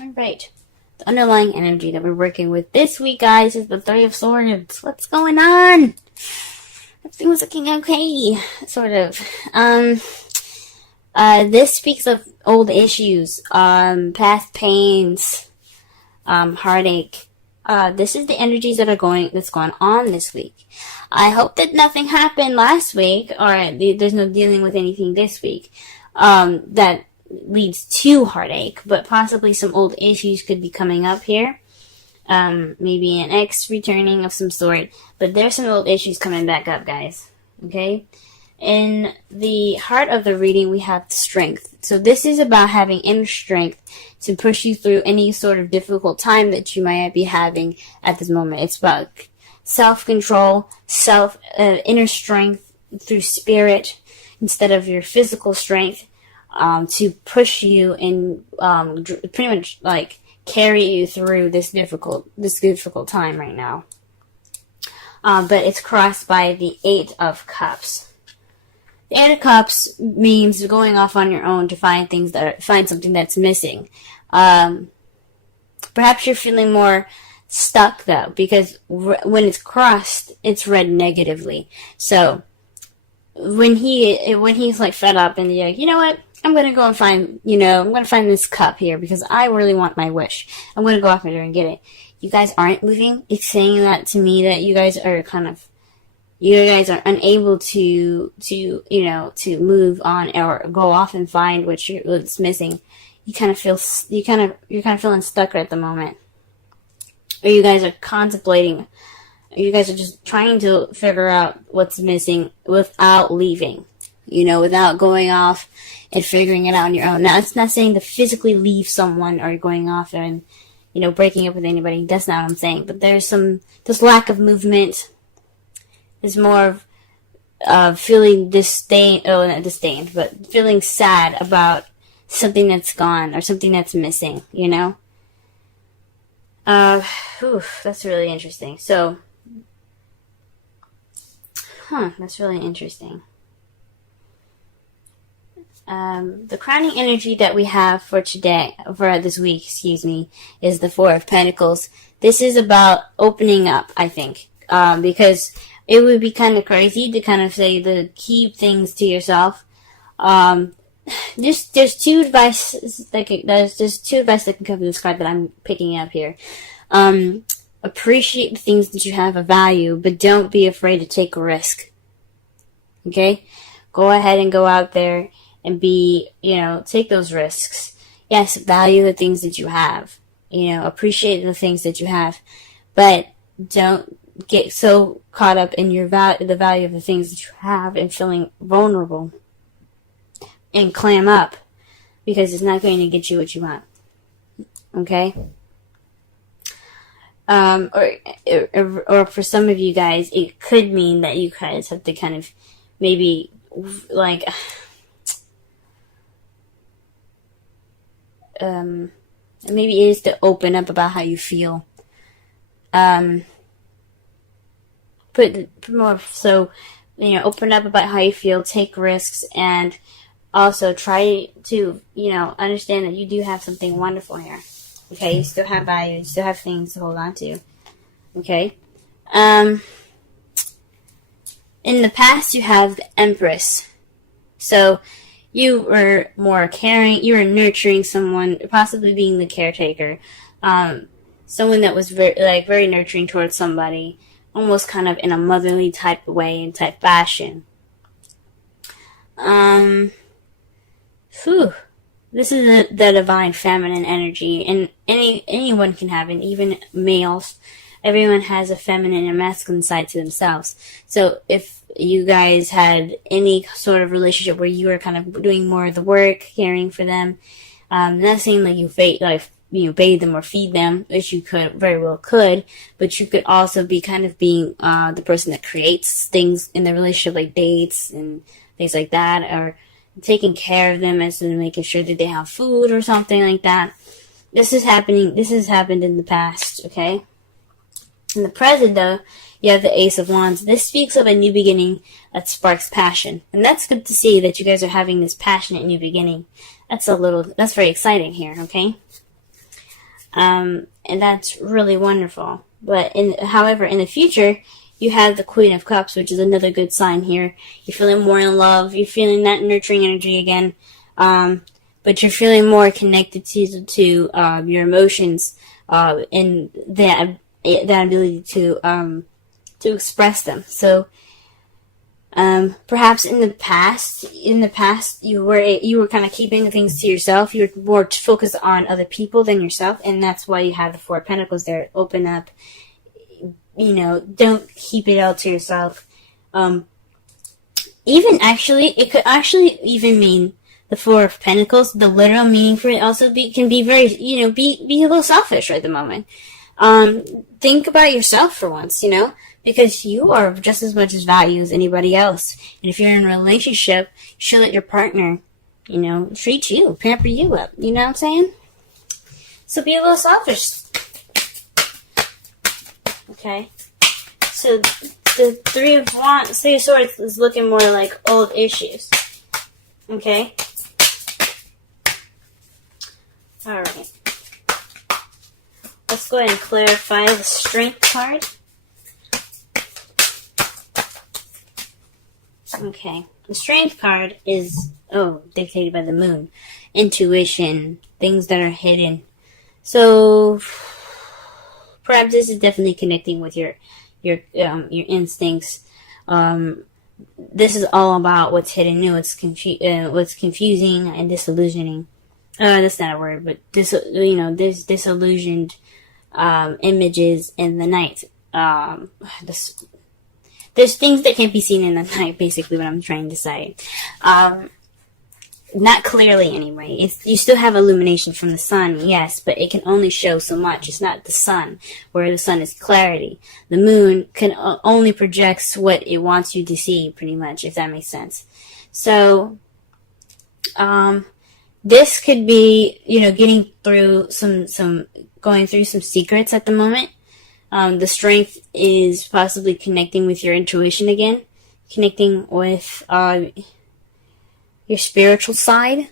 Alright. The underlying energy that we're working with this week, guys, is the Three of Swords. What's going on? Everything's looking okay, sort of. This speaks of old issues, past pains, heartache. This is the energies that's going on this week. I hope that nothing happened last week, or there's no dealing with anything this week, that leads to heartache, but possibly some old issues could be coming up here. Maybe an ex returning of some sort, but there's some old issues coming back up, guys. Okay? In the heart of the reading, we have strength. So this is about having inner strength to push you through any sort of difficult time that you might be having at this moment. It's about self-control, inner strength through spirit instead of your physical strength, to push you and pretty much like carry you through this difficult time right now. But it's crossed by the Eight of Cups. The Eight of Cups means going off on your own to find something that's missing. Perhaps you're feeling more stuck though, because when it's crossed, it's read negatively. So when he's like fed up and you're like, you know what? I'm going to go and find this cup here because I really want my wish. I'm going to go off there and get it. You guys aren't moving. It's saying that to me that you guys are unable to move on or go off and find what's missing. You're kind of feeling stuck at the moment. Or you guys are contemplating, or you guys are just trying to figure out what's missing without leaving. Without going off and figuring it out on your own. Now, it's not saying to physically leave someone or going off and, breaking up with anybody. That's not what I'm saying. But there's lack of movement. There's more of feeling not disdained, but feeling sad about something that's gone or something that's missing, That's really interesting. So, that's really interesting. The crowning energy that we have for this week, is the Four of Pentacles. This is about opening up, I think, because it would be kind of crazy to kind of say to keep things to yourself. There's two advice that can come from this card that I'm picking up here. Appreciate the things that you have of value, but don't be afraid to take a risk. Okay? Go ahead and go out there and take those risks. Yes, value the things that you have. Appreciate the things that you have. But don't get so caught up in the value of the things that you have and feeling vulnerable. And clam up. Because it's not going to get you what you want. Okay? Or for some of you guys, it could mean that you guys have to kind of maybe maybe it is to open up about how you feel. Open up about how you feel, take risks, and also try to, understand that you do have something wonderful here. Okay, you still have value, you still have things to hold on to. Okay? In the past, you have the Empress. So, you were more caring, you were nurturing someone, possibly being the caretaker. Someone that was very nurturing towards somebody, almost kind of in a motherly type way and type fashion. This is the divine feminine energy, and anyone can have it, even males. Everyone has a feminine and masculine side to themselves. So if you guys had any sort of relationship where you were kind of doing more of the work, caring for them, not saying that you bathe them or feed them, which you very well could, but you could also be kind of being the person that creates things in the relationship, like dates and things like that, or taking care of them as in making sure that they have food or something like that. This has happened in the past, okay? In the present, though, you have the Ace of Wands. This speaks of a new beginning that sparks passion. And that's good to see that you guys are having this passionate new beginning. That's very exciting here, okay? And that's really wonderful. But however, in the future, you have the Queen of Cups, which is another good sign here. You're feeling more in love. You're feeling that nurturing energy again. But you're feeling more connected to your emotions, and that ability to express them. So, perhaps in the past, you were kind of keeping things to yourself. You were more focused on other people than yourself, and that's why you have the Four of Pentacles there. Open up, don't keep it all to yourself. It could actually even mean the Four of Pentacles. The literal meaning for it also can be very, be a little selfish right at the moment. Think about yourself for once, because you are just as much as value as anybody else. And if you're in a relationship, you should let your partner, treat you, pamper you up. You know what I'm saying? So be a little selfish. Okay. So the Three of Swords is looking more like old issues. Okay. All right. Let's go ahead and clarify the Strength card. Okay. The Strength card is, dictated by the moon. Intuition. Things that are hidden. So, perhaps this is definitely connecting with your instincts. This is all about what's hidden, what's confusing and disillusioning. That's not a word, but there's disillusioned images in the night. There's things that can't be seen in the night, basically what I'm trying to say. Not clearly anyway. You still have illumination from the sun, yes, but it can only show so much. It's not the sun, where the sun is clarity. The moon can only projects what it wants you to see, pretty much, if that makes sense. So, this could be, getting through going through some secrets at the moment. The Strength is possibly connecting with your intuition again, connecting with your spiritual side.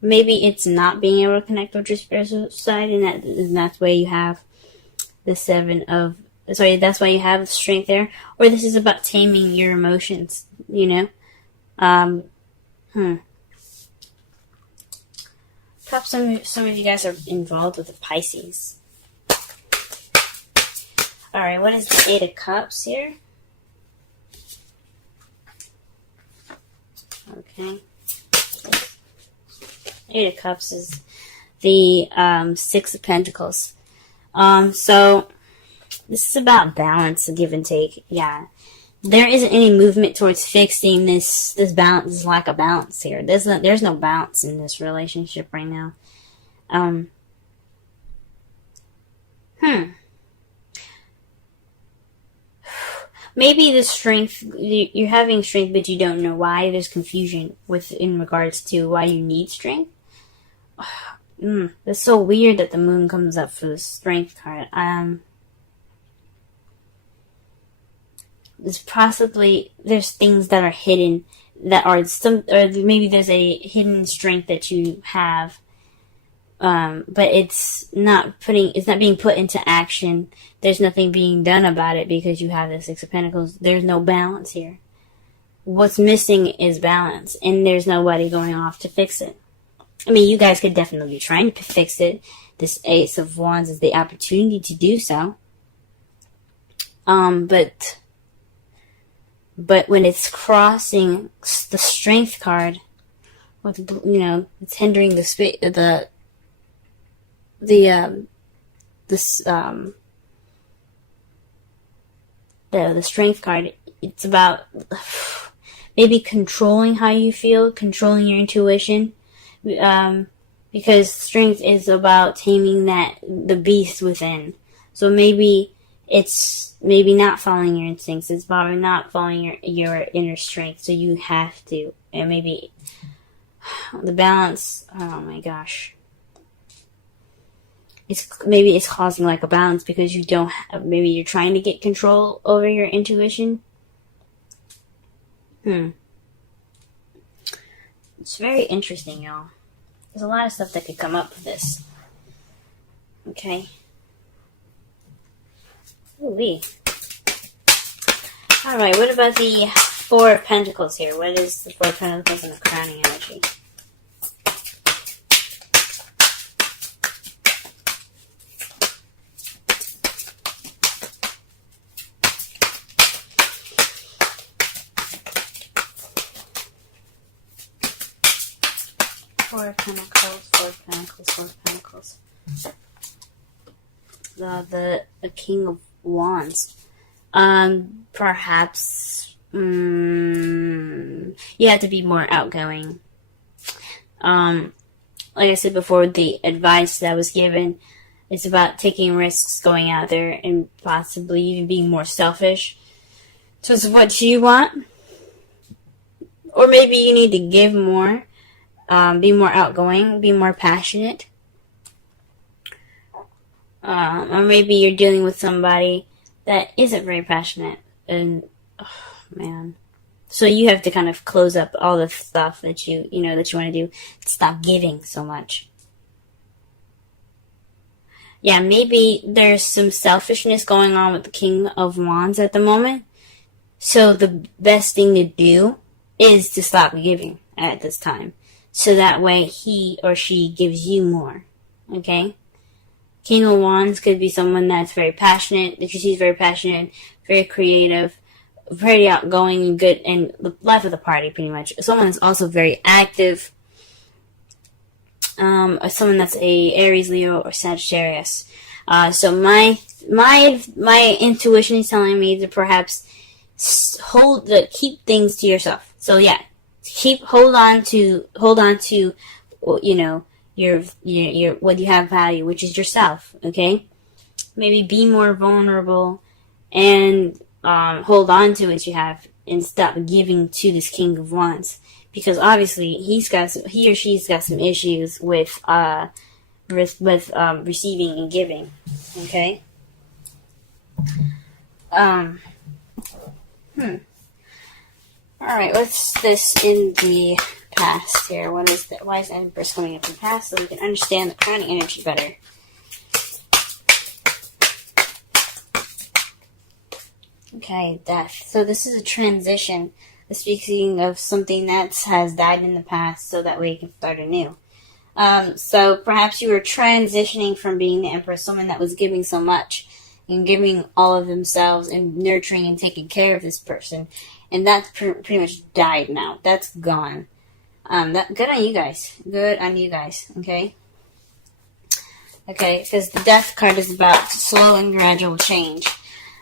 Maybe it's not being able to connect with your spiritual side, and that's why you have the that's why you have the Strength there. Or this is about taming your emotions, Perhaps some of you guys are involved with the Pisces. Alright, what is the Eight of Cups here? Okay. Eight of Cups is the Six of Pentacles. So this is about balance, give and take. Yeah. There isn't any movement towards fixing this balance, this lack of balance here. There's no balance in this relationship right now. Maybe the Strength, you're having Strength, but you don't know why. There's confusion in regards to why you need Strength. It's so weird that the moon comes up for the Strength card. There's things that are hidden that are or maybe there's a hidden strength that you have, but it's not being put into action. There's nothing being done about it because you have the Six of Pentacles. There's no balance here. What's missing is balance, and there's nobody going off to fix it. I mean, you guys could definitely be trying to fix it. This Ace of Wands is the opportunity to do so. But when it's crossing the Strength card, with it's hindering the Strength card. It's about maybe controlling how you feel, controlling your intuition, because Strength is about taming the beast within. So maybe it's not following your instincts. It's probably not following your inner strength. So you have to. And maybe the balance. Oh my gosh. Maybe it's causing like a balance because you don't. Maybe you're trying to get control over your intuition. It's very interesting, y'all. There's a lot of stuff that could come up with this. Okay. Ooh-wee. Alright, what about the Four of Pentacles here? What is the Four of Pentacles and the crowning energy? Four of Pentacles, Four of Pentacles, Four of Pentacles. The King of Wands. Perhaps you have to be more outgoing. Like I said before, the advice that was given is about taking risks, going out there, and possibly even being more selfish towards what you want. Or maybe you need to give more. Be more outgoing, be more passionate. Or maybe you're dealing with somebody that isn't very passionate. And, oh, man. So you have to kind of close up all the stuff that you want to do. Stop giving so much. Yeah, maybe there's some selfishness going on with the King of Wands at the moment. So the best thing to do is to stop giving at this time. So that way he or she gives you more. Okay? King of Wands could be someone that's very passionate, that you see is very passionate, very creative, very outgoing and good, and the life of the party, pretty much. Someone that's also very active. Or someone that's a Aries, Leo, or Sagittarius. So my intuition is telling me to perhaps keep things to yourself. So yeah. Hold on to your what you have value, which is yourself. Okay, maybe be more vulnerable and hold on to what you have and stop giving to this King of Wands, because obviously he or she's got some issues with receiving and giving. Okay. Alright, what's this in the past here? What is that? Why is the Empress coming up in the past? So we can understand the crowning energy better. Okay, death. So this is a transition. Speaking of something that has died in the past, so that way you can start anew. So perhaps you were transitioning from being the Empress, someone that was giving so much and giving all of themselves and nurturing and taking care of this person. And that's pretty much died now. That's gone. Good on you guys. Good on you guys. Okay? Okay, because the Death card is about slow and gradual change.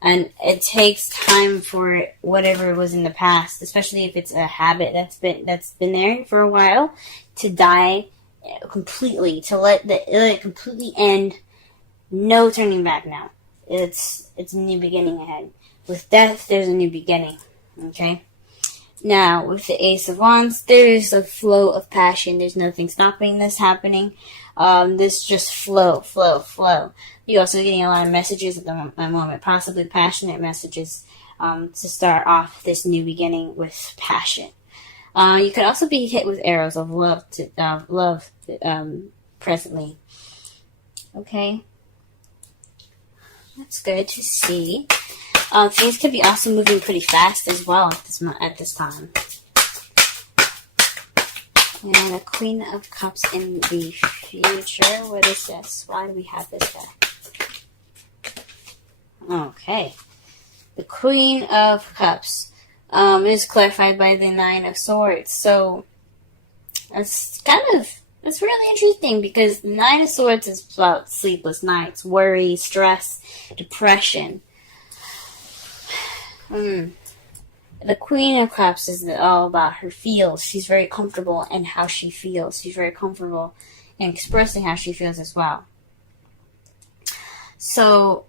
And it takes time for whatever was in the past, especially if it's a habit that's been there for a while, to die completely, to let it completely end. No turning back now. It's a new beginning ahead. With Death, there's a new beginning. Okay? Now, with the Ace of Wands, there is a flow of passion. There's nothing stopping this happening. This just flow. You're also getting a lot of messages at the moment, possibly passionate messages, to start off this new beginning with passion. You could also be hit with arrows of love presently. Okay? That's good to see. Things could be also moving pretty fast as well at this time. And the Queen of Cups in the future. What is this? Why do we have this there? Okay. The Queen of Cups is clarified by the Nine of Swords. So, that's really interesting, because the Nine of Swords is about sleepless nights, worry, stress, depression. The Queen of Cups is all about her feels. She's very comfortable in how she feels. She's very comfortable in expressing how she feels as well. So,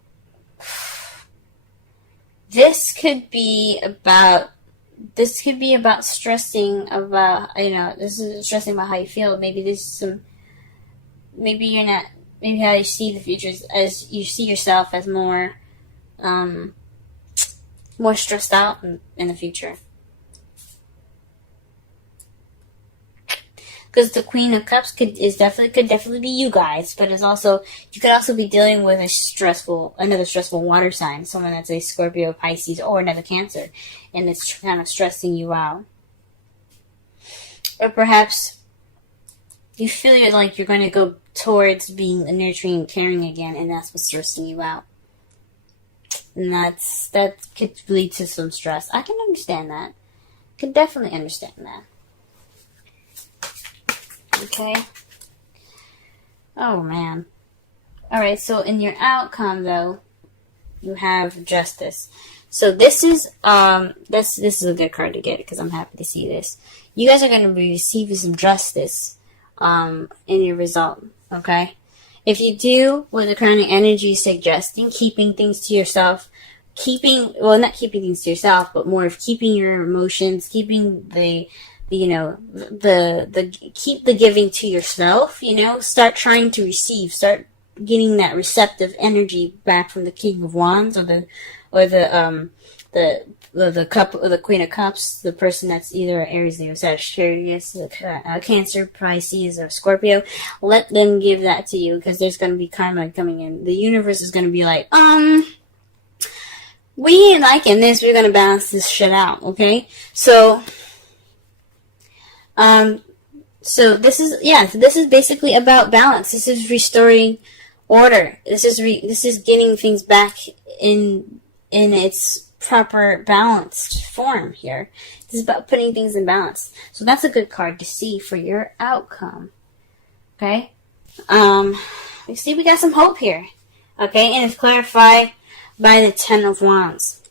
this could be about stressing about, this is stressing about how you feel. Maybe maybe how you see the future as you see yourself as more stressed out in the future. because the Queen of Cups could definitely be you guys, but you could also be dealing with another stressful water sign, someone that's a Scorpio, Pisces, or another Cancer, and it's kind of stressing you out. Or perhaps you feel like you're going to go towards being nurturing and caring again, and that's what's stressing you out. And that could lead to some stress. I can understand that. Could definitely understand that. Okay. Oh man. Alright, so in your outcome though, you have Justice. So this is this is a good card to get because I'm happy to see this. You guys are going to be receiving some justice in your result, okay? If you do what the crowning energy is suggesting, keeping things to yourself, not keeping things to yourself, but more of keeping your emotions, keeping keep the giving to yourself, start trying to receive, start getting that receptive energy back from the King of Wands or the Queen of Cups, the person that's either Aries, Leo, Sagittarius, Cancer, Pisces, or Scorpio. Let them give that to you because there's going to be karma coming in. The universe is going to be like, we ain't liking this. We're going to balance this shit out, okay? So this is basically about balance. This is restoring order. This is getting things back in its proper balanced form here. This is about putting things in balance. So that's a good card to see for your outcome. Okay? You see we got some hope here. Okay? And it's clarified by the Ten of Wands.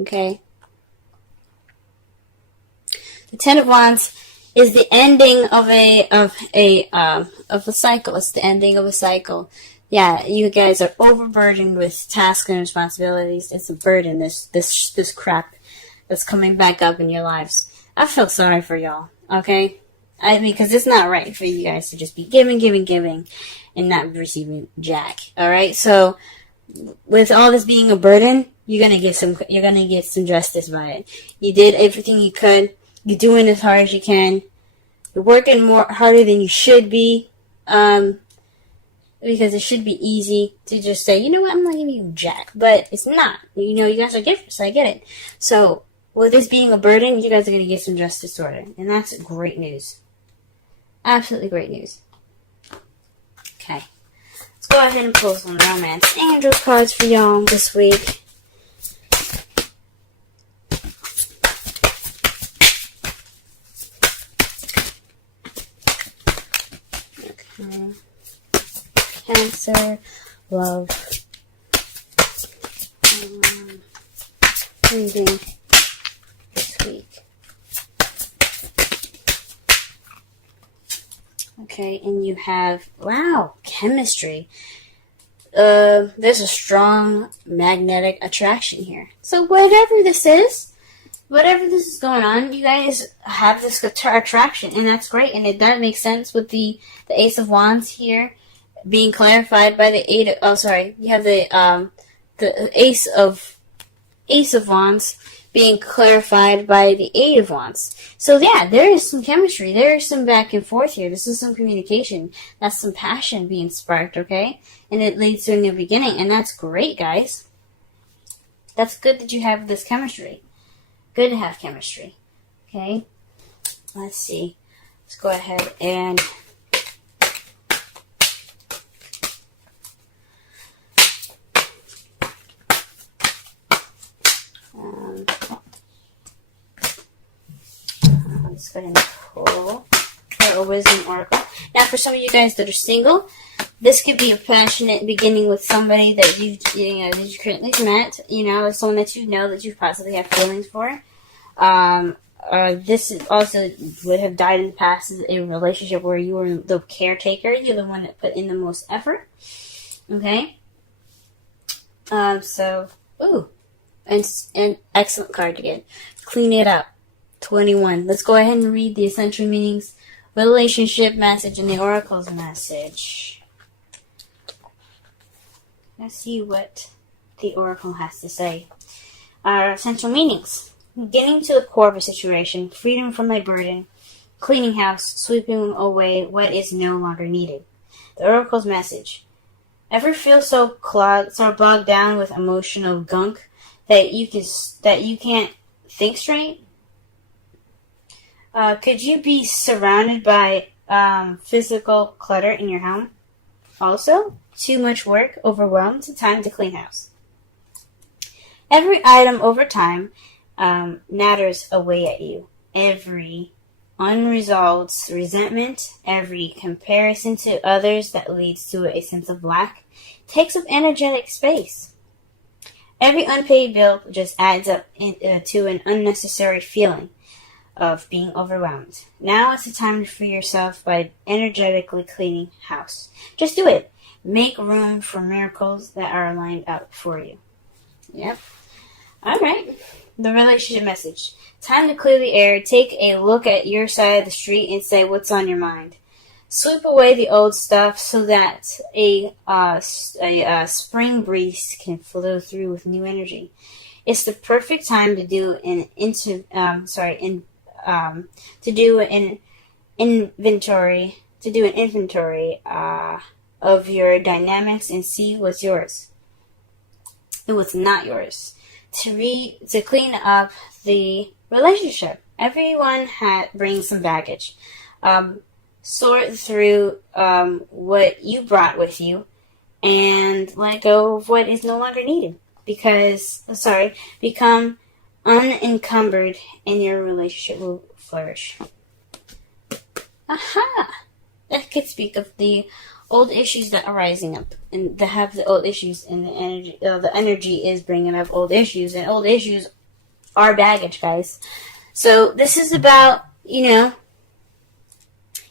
Okay? The Ten of Wands is the ending of a cycle. It's the ending of a cycle. Yeah, you guys are overburdened with tasks and responsibilities. It's a burden, this crap that's coming back up in your lives. I feel sorry for y'all, okay? I mean, because it's not right for you guys to just be giving, and not receiving jack, alright? So, with all this being a burden, you're gonna get some justice by it. You did everything you could. You're doing as hard as you can. You're working harder than you should be. Because it should be easy to just say, you know what, I'm not giving you jack. But it's not. You guys are gifted, so I get it. So, with this being a burden, you guys are going to get some justice order. And that's great news. Absolutely great news. Okay. Let's go ahead and pull some romance angel cards for y'all this week. Okay. Cancer, love, reading this week. Okay, and you have, wow, chemistry. There's a strong magnetic attraction here. So whatever this is going on, you guys have this attraction, and that's great, and that makes sense with the Ace of Wands here being clarified by the you have the Ace of Wands being clarified by the Eight of Wands. So yeah, there is some chemistry, there is some back and forth here. This is some communication. That's some passion being sparked, okay? And it leads to a new beginning, and that's great, guys. That's good that you have this chemistry. Good to have chemistry. Okay? Let's see. Let's go ahead and let's go ahead and pull a wisdom oracle. Now, for some of you guys that are single, this could be a passionate beginning with somebody that you currently met. Someone that that you possibly have feelings for. This also would have died in the past as a relationship where you were the caretaker. You're the one that put in the most effort. Okay. An excellent card to get. Clean it up. 21. Let's go ahead and read the essential meanings, relationship message, and the oracle's message. Let's see what the oracle has to say. Our essential meanings. Getting to the core of a situation, freedom from my burden, cleaning house, sweeping away what is no longer needed. The Oracle's message. Ever feel so clogged, so bogged down with emotional gunk that you can't think straight? Could you be surrounded by physical clutter in your home? Also, too much work, overwhelmed, time to clean house. Every item over time natters away at you. Every unresolved resentment, every comparison to others that leads to a sense of lack, takes up energetic space. Every unpaid bill just adds up to an unnecessary feeling of being overwhelmed. Now it's the time to free yourself by energetically cleaning house. Just do it. Make room for miracles that are lined up for you. Yep. All right. The relationship message. Time to clear the air. Take a look at your side of the street and say what's on your mind. Sweep away the old stuff so that a spring breeze can flow through with new energy. It's the perfect time to do an inventory of your dynamics and see what's yours and what's not yours. To clean up the relationship. Everyone brings some baggage. Sort through what you brought with you and let go of what is no longer needed. Become unencumbered and your relationship will flourish. Aha! That could speak of the old issues that are rising up and that have the old issues, and the energy is bringing up old issues, and old issues are baggage, guys. So this is about, you're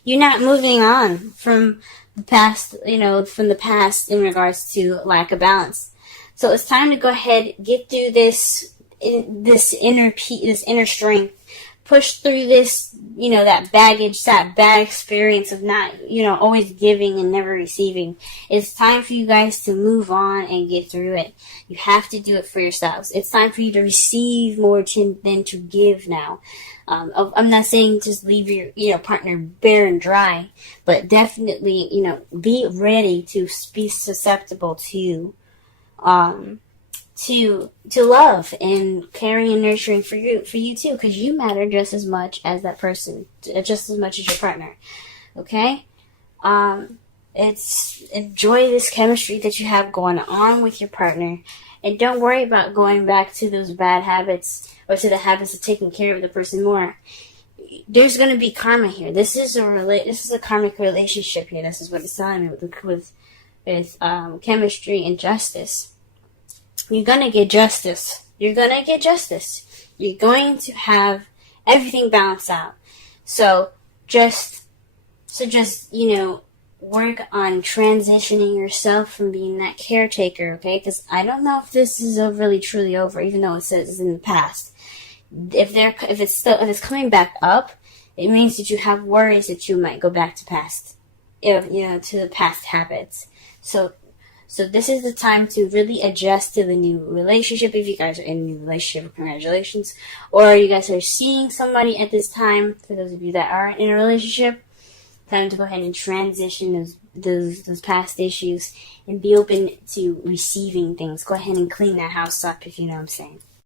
not moving on from the past, in regards to lack of balance. So it's time to go ahead, get through this inner strength, push through this, that baggage, that bad experience of not, always giving and never receiving. It's time for you guys to move on and get through it. You have to do it for yourselves. It's time for you to receive more than to give now. I'm not saying just leave your partner bare and dry, but definitely, be ready to be susceptible to love and caring and nurturing for you too, because you matter just as much as that person, just as much as your partner. Okay? Enjoy this chemistry that you have going on with your partner, and don't worry about going back to those bad habits or to the habits of taking care of the person more. There's going to be karma here. This is a karmic relationship here. This is what it's telling me with chemistry and justice. You're going to get justice. You're going to get justice. You're going to have everything balanced out. So just work on transitioning yourself from being that caretaker, okay? Because I don't know if this is really truly over, even though it says it's in the past. If it's coming back up, it means that you have worries that you might go back to the past habits. So this is the time to really adjust to the new relationship. If you guys are in a new relationship, congratulations. Or you guys are seeing somebody at this time, for those of you that are in a relationship, time to go ahead and transition those past issues and be open to receiving things. Go ahead and clean that house up, if you know what I'm saying.